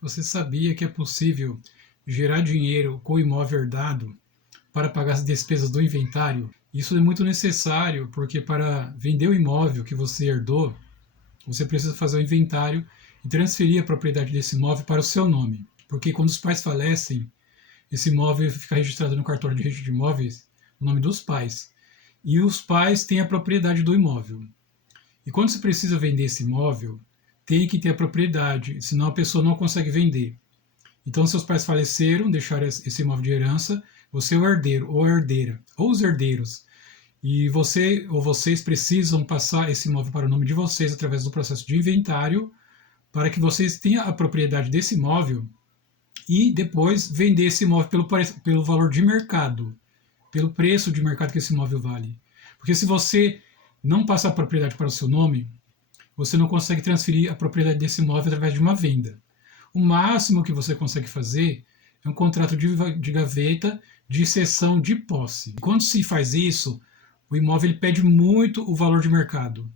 Você sabia que é possível gerar dinheiro com o imóvel herdado para pagar as despesas do inventário? Isso é muito necessário porque para vender o imóvel que você herdou, você precisa fazer o inventário e transferir a propriedade desse imóvel para o seu nome. Porque quando os pais falecem, esse imóvel fica registrado no cartório de registro de imóveis, o nome dos pais. E os pais têm a propriedade do imóvel. E quando você precisa vender esse imóvel, tem que ter a propriedade, senão a pessoa não consegue vender. Então, seus pais faleceram, deixaram esse imóvel de herança, você é o herdeiro ou a herdeira, ou os herdeiros. E você ou vocês precisam passar esse imóvel para o nome de vocês através do processo de inventário, para que vocês tenham a propriedade desse imóvel e depois vender esse imóvel pelo valor de mercado, pelo preço de mercado que esse imóvel vale. Porque se você não passar a propriedade para o seu nome, você não consegue transferir a propriedade desse imóvel através de uma venda. O máximo que você consegue fazer é um contrato de gaveta de cessão de posse. E quando se faz isso, o imóvel ele pede muito o valor de mercado.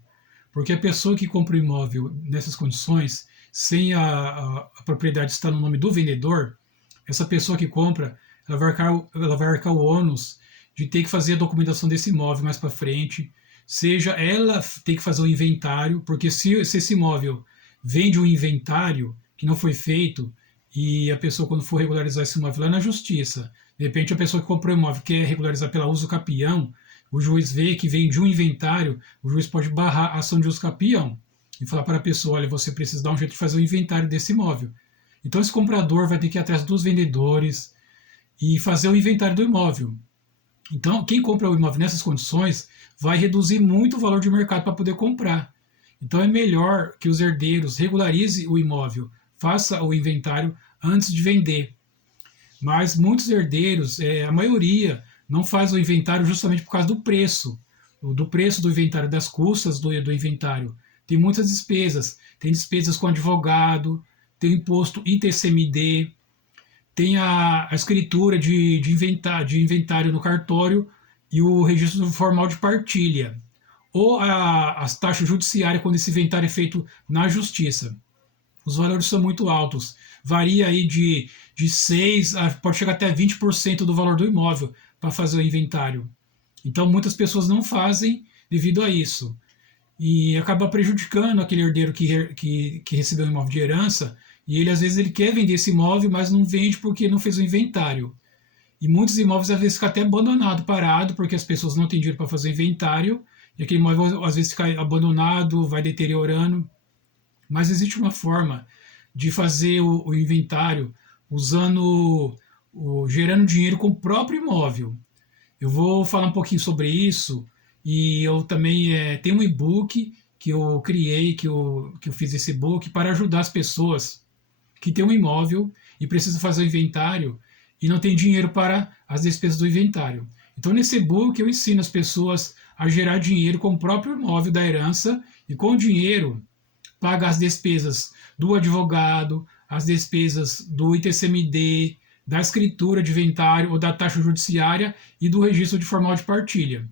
Porque a pessoa que compra o imóvel nessas condições, sem a propriedade estar no nome do vendedor, essa pessoa que compra, ela vai arcar o ônus de ter que fazer a documentação desse imóvel mais para frente, seja ela ter que fazer o inventário, porque se esse imóvel vende um inventário que não foi feito, e a pessoa, quando for regularizar esse imóvel lá na justiça, de repente a pessoa que comprou o imóvel quer regularizar pela uso capião, o juiz vê que vem de um inventário, o juiz pode barrar a ação de uso capião e falar para a pessoa: olha, você precisa dar um jeito de fazer o inventário desse imóvel. Então esse comprador vai ter que ir atrás dos vendedores e fazer o inventário do imóvel. Então, quem compra o imóvel nessas condições vai reduzir muito o valor de mercado para poder comprar. Então, é melhor que os herdeiros regularizem o imóvel, faça o inventário antes de vender. Mas muitos herdeiros, a maioria, não faz o inventário justamente por causa do preço do inventário, das custas do inventário. Tem muitas despesas, tem despesas com advogado, tem o imposto ITCMD, tem a escritura de inventário no cartório e o registro formal de partilha, ou as taxas judiciárias quando esse inventário é feito na justiça. Os valores são muito altos, varia aí de 6 a pode chegar até 20% do valor do imóvel para fazer o inventário. Então muitas pessoas não fazem devido a isso. E acaba prejudicando aquele herdeiro que recebeu um imóvel de herança, e ele às vezes ele quer vender esse imóvel, mas não vende porque não fez o inventário. E muitos imóveis às vezes ficam até abandonado, parado, porque as pessoas não têm dinheiro para fazer o inventário, e aquele imóvel às vezes fica abandonado, vai deteriorando. Mas existe uma forma de fazer o inventário usando, gerando dinheiro com o próprio imóvel. Eu vou falar um pouquinho sobre isso e eu também tenho um e-book que eu criei, que eu fiz esse e-book para ajudar as pessoas que têm um imóvel e precisam fazer o inventário e não tem dinheiro para as despesas do inventário. Então, nesse e-book, eu ensino as pessoas a gerar dinheiro com o próprio imóvel da herança e com o dinheiro paga as despesas do advogado, as despesas do ITCMD, da escritura de inventário ou da taxa judiciária e do registro de formal de partilha.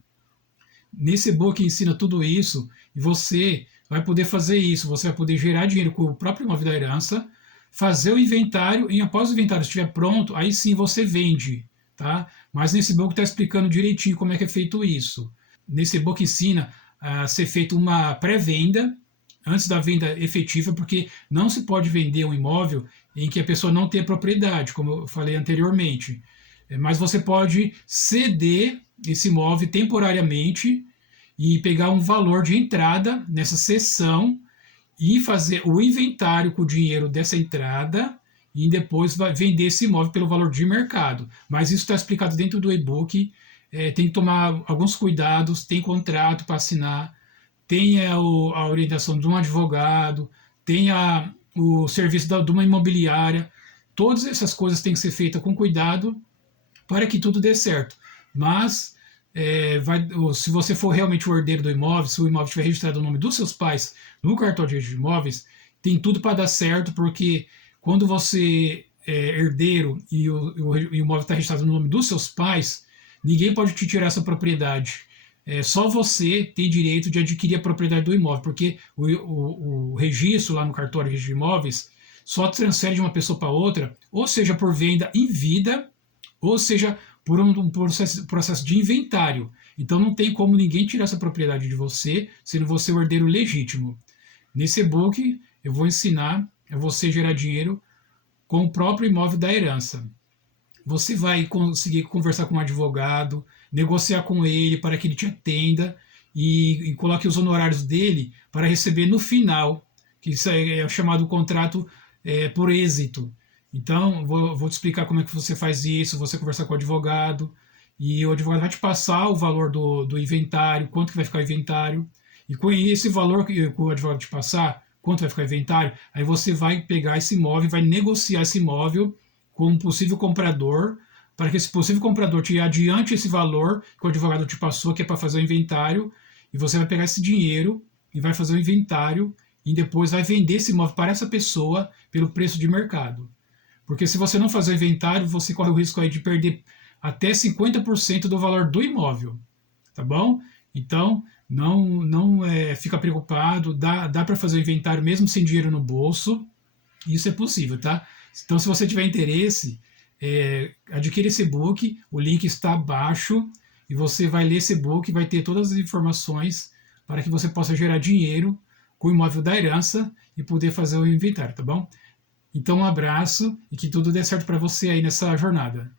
Nesse e-book ensina tudo isso e você vai poder fazer isso. Você vai poder gerar dinheiro com o próprio imóvel da herança, fazer o inventário e após o inventário estiver pronto, aí sim você vende, tá? Mas nesse e-book está explicando direitinho como é que é feito isso. Nesse e-book ensina a ser feita uma pré-venda antes da venda efetiva, porque não se pode vender um imóvel em que a pessoa não tem propriedade, como eu falei anteriormente. Mas você pode ceder esse imóvel temporariamente e pegar um valor de entrada nessa cessão e fazer o inventário com o dinheiro dessa entrada e depois vai vender esse imóvel pelo valor de mercado. Mas isso está explicado dentro do e-book. Tem que tomar alguns cuidados, tem contrato para assinar, tem a orientação de um advogado, tem o serviço de uma imobiliária. Todas essas coisas têm que ser feitas com cuidado para que tudo dê certo. Mas se você for realmente o herdeiro do imóvel, se o imóvel estiver registrado no nome dos seus pais no cartório de registro de imóveis, tem tudo para dar certo, porque quando você é herdeiro e o imóvel está registrado no nome dos seus pais, ninguém pode te tirar essa propriedade. Só você tem direito de adquirir a propriedade do imóvel, porque o registro lá no cartório de registro de imóveis só transfere de uma pessoa para outra, ou seja, por venda em vida, ou seja, por um processo de inventário. Então não tem como ninguém tirar essa propriedade de você, sendo você o herdeiro legítimo. Nesse e-book eu vou ensinar a você gerar dinheiro com o próprio imóvel da herança. Você vai conseguir conversar com um advogado, negociar com ele para que ele te atenda e coloque os honorários dele para receber no final, que isso é chamado contrato por êxito. Então, vou te explicar como é que você faz isso, você conversar com o advogado, e o advogado vai te passar o valor do inventário, quanto que vai ficar o inventário, e com esse valor que o advogado te passar, quanto vai ficar o inventário, aí você vai pegar esse imóvel, vai negociar esse imóvel com um possível comprador, para que esse possível comprador te adiante esse valor que o advogado te passou, que é para fazer o inventário, e você vai pegar esse dinheiro e vai fazer o inventário e depois vai vender esse imóvel para essa pessoa pelo preço de mercado. Porque se você não fazer o inventário, você corre o risco aí de perder até 50% do valor do imóvel, tá bom? Então, não fica preocupado, dá para fazer o inventário mesmo sem dinheiro no bolso, isso é possível, tá? Então, se você tiver interesse, adquira esse e-book, o link está abaixo, e você vai ler esse e-book e vai ter todas as informações para que você possa gerar dinheiro com o imóvel da herança e poder fazer o inventário, tá bom? Então, um abraço e que tudo dê certo para você aí nessa jornada.